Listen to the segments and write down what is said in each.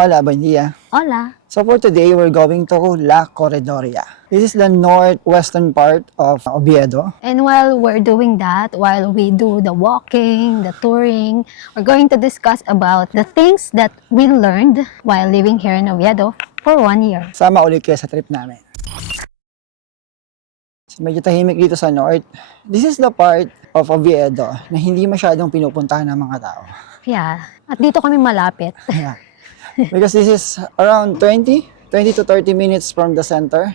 Hola, buen día. Hola. So for today, we're going to La Corredoria. This is the northwestern part of Oviedo. And while we're doing that, while we do the walking, the touring, we're going to discuss about the things that we learned while living here in Oviedo for 1 year. Sama ulit kayo sa trip namin. So medyo tahimik dito sa north. This is the part of Oviedo na hindi masyadong pinupuntahan ng mga tao. Yeah. At dito kami malapit. Yeah. Because this is around 20 to 30 minutes from the center.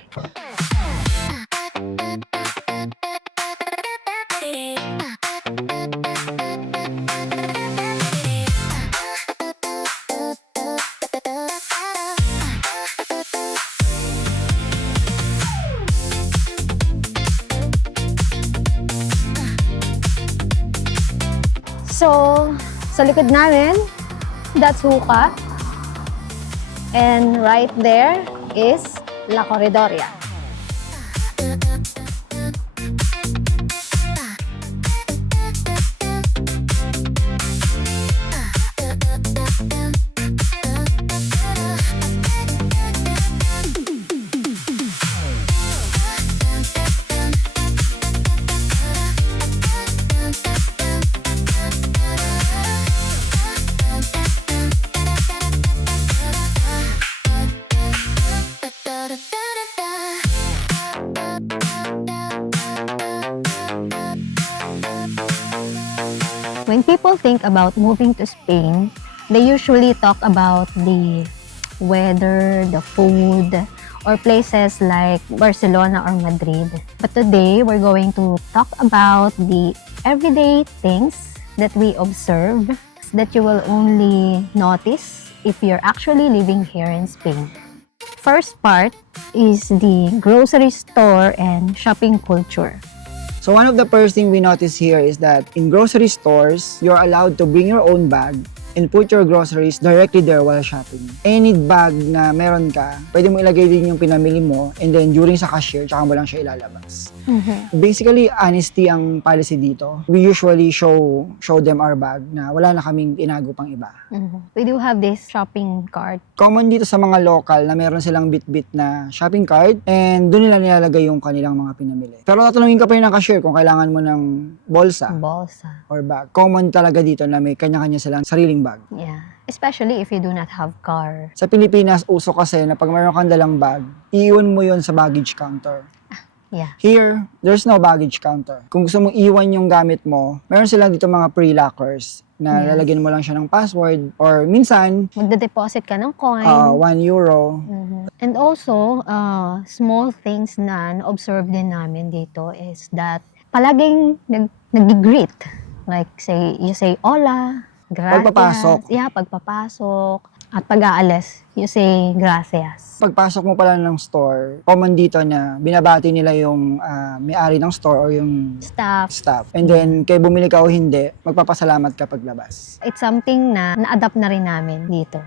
So, sa likod namin, that's Hookah. And right there is La Corredoria. When people think about moving to Spain, they usually talk about the weather, the food, or places like Barcelona or Madrid. But today, we're going to talk about the everyday things that we observe that you will only notice if you're actually living here in Spain. First part is the grocery store and shopping culture. So one of the first thing we notice here is that in grocery stores, you're allowed to bring your own bag and put your groceries directly there while shopping. Any bag na meron ka, pwede mo ilagay din yung pinamili mo and then during sa cashier, tsaka mo lang siya ilalabas. Basically, honesty ang policy dito. We usually show them our bag na wala na kaming inago pang iba. We do have this shopping cart. Common dito sa mga local na meron silang bit-bit na shopping cart and doon nila nilalagay yung kanilang mga pinamili. Pero tatanungin ka pa rin ng cashier kung kailangan mo ng bolsa or bag. Common talaga dito na may kanya-kanya silang sariling bag. Yeah. Especially if you do not have car. Sa Pilipinas, uso kasi na pag mayroon kang dalang bag, iiwan mo yon sa baggage counter. Yeah. Here, there's no baggage counter. Kung gusto mong iwan yung gamit mo, meron silang dito mga pre-lockers na lalagyan mo lang siya ng password or minsan, Magde-deposit ka ng coin. €1. And also, small things na na-observe din namin dito is that palaging nag-greet. Like, you say, hola, gracias. Pagpapasok. Yeah, pagpapasok. At pag-aalis, you say, gracias. Pagpasok mo pala ng store, common dito na binabati nila yung may-ari ng store or yung Staff. And then, kay bumili ka o hindi, magpapasalamat ka paglabas. It's something na na-adapt na rin namin dito.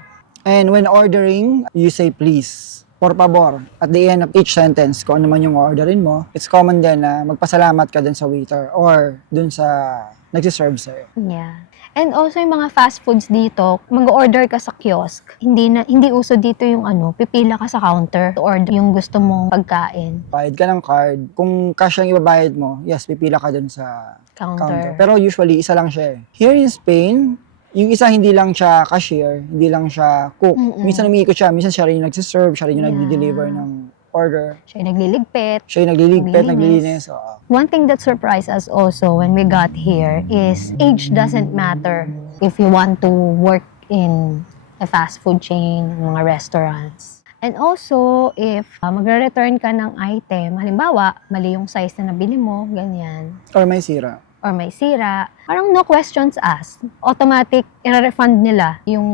And when ordering, you say please. Por favor. At the end of each sentence, kung ano man yung orderin mo, it's common din na magpasalamat ka dun sa waiter or dun sa nagsiserve sa'yo. Yeah. And also yung mga fast foods dito, mag-order ka sa kiosk. Hindi uso dito yung pipila ka sa counter to order yung gusto mong pagkain. Bayad ka ng card. Kung cash ang ibabayad mo, yes, pipila ka dun sa counter. Counter. Pero usually, isa lang siya eh. Here in Spain, yung isa hindi lang siya cashier, hindi lang siya cook. Minsan umiikot siya, minsan siya rin yung nagsiserve, siya rin yung nagde-deliver ng order. Siya yung nagliligpit. Siya yung naglilinis. One thing that surprised us also when we got here is age doesn't matter if you want to work in a fast food chain, mga restaurants. And also, if magre-return ka ng item, halimbawa, mali yung size na nabili mo, ganyan, Or may sira. or may sira, parang no questions asked. Automatic, i-refund nila yung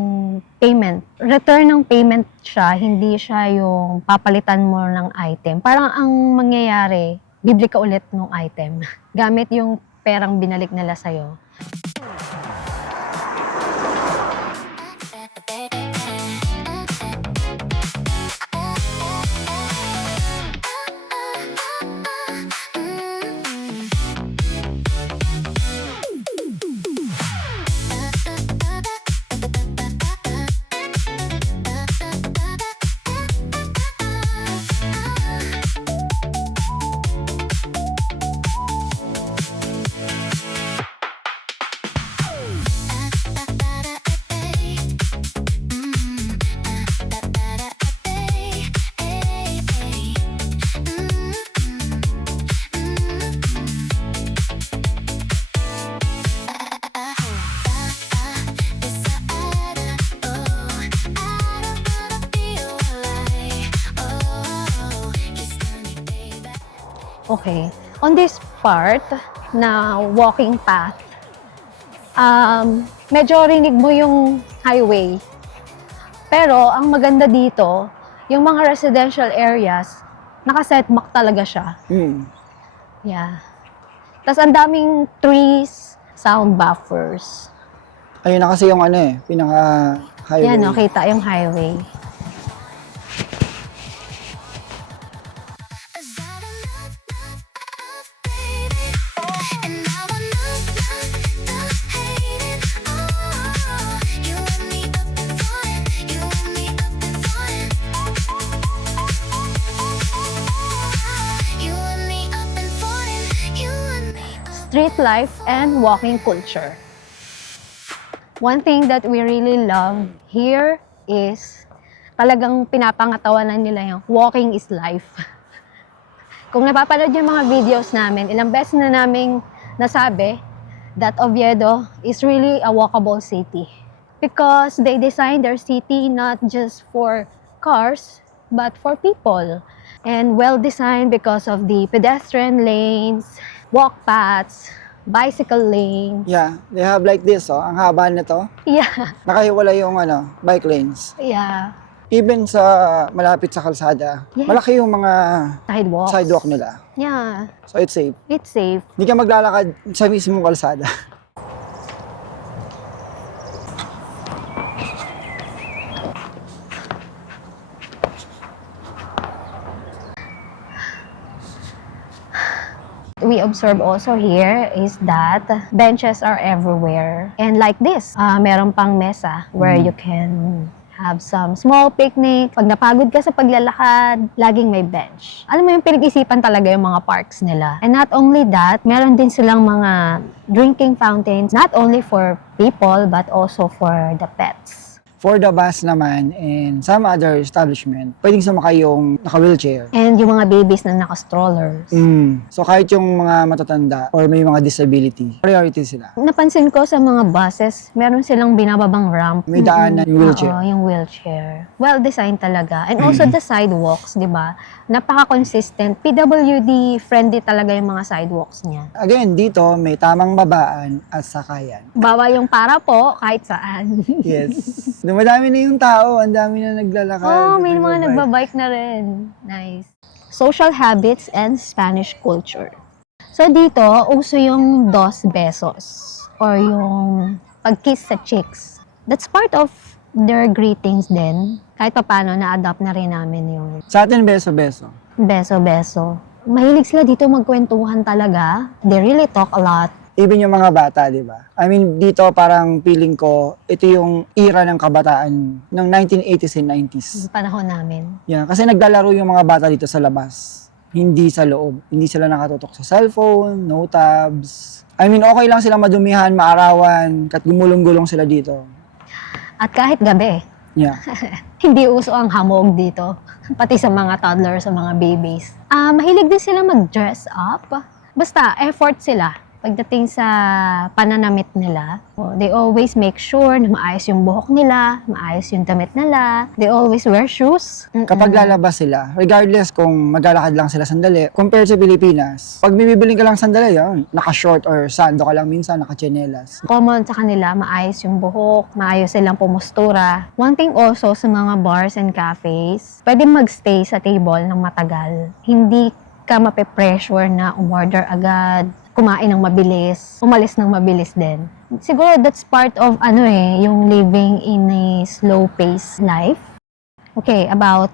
payment. Return ng payment siya, hindi siya yung papalitan mo ng item. Parang ang mangyayari, bibili ka ulit ng item. Gamit yung perang binalik nila sa'yo. Okay. On this part na walking path, medyo rinig mo yung highway. Pero ang maganda dito, yung mga residential areas, naka-setback talaga siya. Yeah. Tapos ang daming trees, sound buffers. Ayun na kasi yung ano eh, pinaka-highway. Yan, no, kita yung highway. Street life and walking culture. One thing that we really love here is talagang pinapangatawanan nila yung walking is life. Kung napapanood yung mga videos namin, ilang beses na naming nasabi that Oviedo is really a walkable city. Because they designed their city not just for cars, but for people. And well-designed because of the pedestrian lanes, walk paths, bicycle lanes. Yeah, they have like this, oh. Ang haba nito. Yeah, Nakahiwala yung bike lanes. yeah. Even sa malapit sa kalsada, Yes. malaki yung mga Sidewalks. sidewalk nila. Yeah, So it's safe. it's safe. Hindi ka maglalakad sa mismong kalsada. We observe also here is that benches are everywhere. And like this, meron pang mesa where you can have some small picnic. Pag napagod ka sa paglalakad, laging may bench. Alam mo yung pinag-isipan talaga yung mga parks nila. And not only that, meron din silang mga drinking fountains, not only for people, but also for the pets. For the bus naman and some other establishment, pwedeng sumakay yung naka-wheelchair. And yung mga babies na naka-strollers. So kahit yung mga matatanda or may mga disability, priority sila. Napansin ko sa mga buses, meron silang binababang ramp. May daanan yung wheelchair. Oo, yung wheelchair. Well-designed talaga. And also the sidewalks, di ba? Napaka-consistent. PWD friendly talaga yung mga sidewalks niya. Again, dito may tamang babaan at sakayan. Bawal yung para po kahit saan. Yes. Dumadami na yung tao, ang dami na naglalakad. Oh, may mga nagbabike. nagbabike na rin. Nice. Social habits and Spanish culture. So dito, uso yung 2 besos or yung pag-kiss sa cheeks. That's part of their greetings din. Kahit paano, na-adapt na rin namin yung Sa atin, beso-beso. beso-beso. Mahilig sila dito magkwentuhan talaga. They really talk a lot. Even yung mga bata, di ba? I mean, dito parang feeling ko, ito yung era ng kabataan ng 1980s and 90s. Sa panahon namin. Yeah, kasi naglalaro yung mga bata dito sa labas. Hindi sa loob. Hindi sila nakatutok sa cellphone, no tabs. I mean, okay lang sila madumihan, maarawan, kat gumulong-gulong sila dito. At kahit gabi, Yeah. hindi uso ang hamog dito. Pati sa mga toddlers, sa mga babies. Mahilig din sila mag-dress up. Basta, effort sila. Pagdating sa pananamit nila, they always make sure na maayos yung buhok nila, maayos yung damit nila. They always wear shoes. Kapag lalabas sila, regardless kung maglalakad lang sila sandali, compared sa Pilipinas, pag bibiling ka lang sandali, yun, naka-short or sando ka lang minsan, naka-tsinelas. Common sa kanila, maayos yung buhok, maayos silang pumustura. One thing also sa mga bars and cafes, pwede magstay sa table ng matagal. Hindi ka mape-pressure na umorder agad, kumain ng mabilis, umalis ng mabilis din. Siguro that's part of yung living in a slow-paced life. Okay, about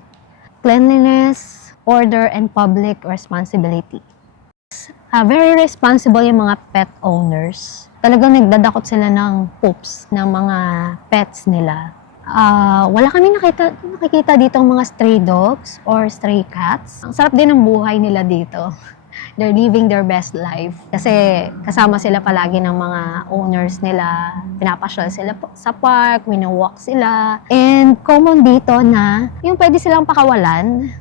cleanliness, order, and public responsibility. Very responsible yung mga pet owners. Talagang nagdadakot sila ng poops ng mga pets nila. Wala kami nakikita dito mga stray dogs or stray cats. Ang sarap din ng buhay nila dito. They're living their best life. Kasi kasama sila palagi ng mga owners nila. Pinapasyal sila sa park, wino-walk sila. And common dito na yung pwede silang pakawalan,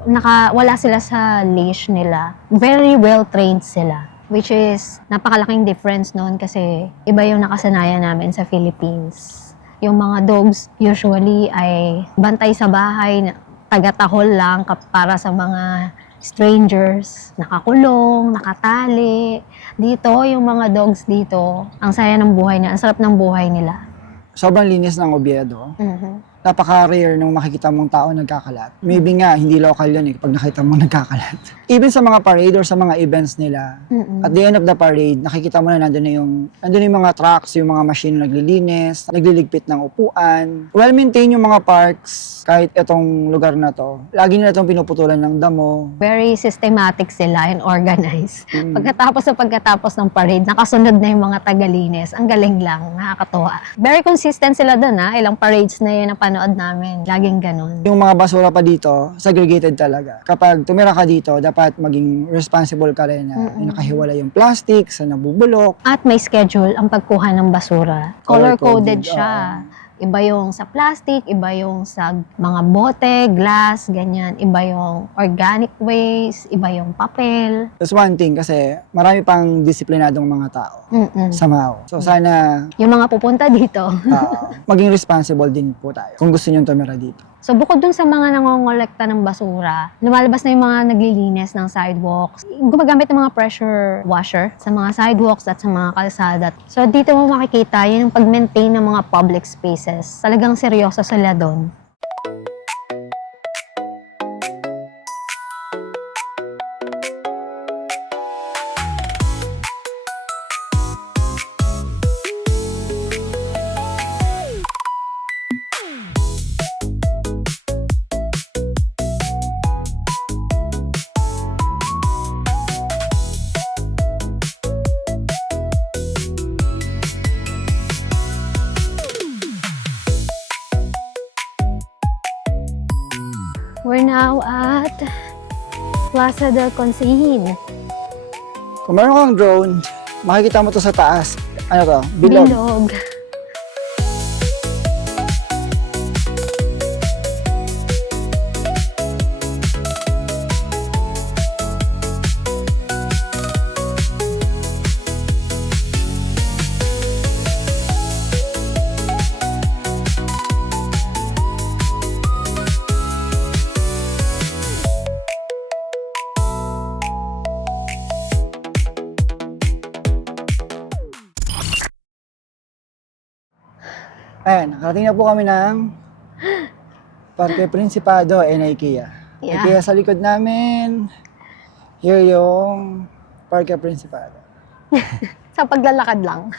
wala sila sa leash nila. Very well trained sila. Which is napakalaking difference noon kasi iba yung nakasanayan namin sa Philippines. Yung mga dogs usually ay bantay sa bahay, taga-tahol lang para sa mga strangers, nakakulong, nakatali. Dito, yung mga dogs dito, ang saya ng buhay nila, ang sarap ng buhay nila. Sobrang linis ng Oviedo. Mhm. Napaka-rare nung makikita mong tao nagkakalat. Maybe nga, hindi local yun kapag nakita mong nagkakalat. Even sa mga parade or sa mga events nila, Mm-mm. at the end of the parade, nakikita mo na nandun yung mga trucks, yung mga machine na naglilinis, nagliligpit ng upuan. Well-maintained yung mga parks, kahit itong lugar na to. Lagi nila itong pinuputulan ng damo. Very systematic sila and organized. Mm. Pagkatapos ng parade, nakasunod na yung mga tagalinis. Ang galing lang, nakakatuwa. Very consistent sila dun ilang parades na yun na panood namin. Laging ganun. Yung mga basura pa dito, segregated talaga. Kapag tumira ka dito, dapat maging responsible ka rin na nakahiwala yung plastic sa nabubulok. At may schedule ang pagkuha ng basura. Color-coded siya. Iba yung sa plastic, iba yung sa mga bote, glass, ganyan. Iba yung organic waste, iba yung papel. That's one thing kasi marami pang disiplinadong mga tao Mm-mm. sa Mao. So sana Yung mga pupunta dito. maging responsible din po tayo kung gusto nyo tumira dito. So bukod dun sa mga nangongolekta ng basura, lumalabas na yung mga naglilinis ng sidewalks. Gumagamit ng mga pressure washer sa mga sidewalks at sa mga kalsada. So dito mo makikita yung pag-maintain ng mga public spaces. Talagang seryoso sila doon. We're now at Plaza del Consign. Kung meron kang drone, makikita mo to sa taas. Ano to? Bilog. Bilog. Ayan, nakarating na po kami ng Parque Principado and IKEA. Yeah. IKEA sa likod namin. Here yung Parque Principado. Sa paglalakad lang.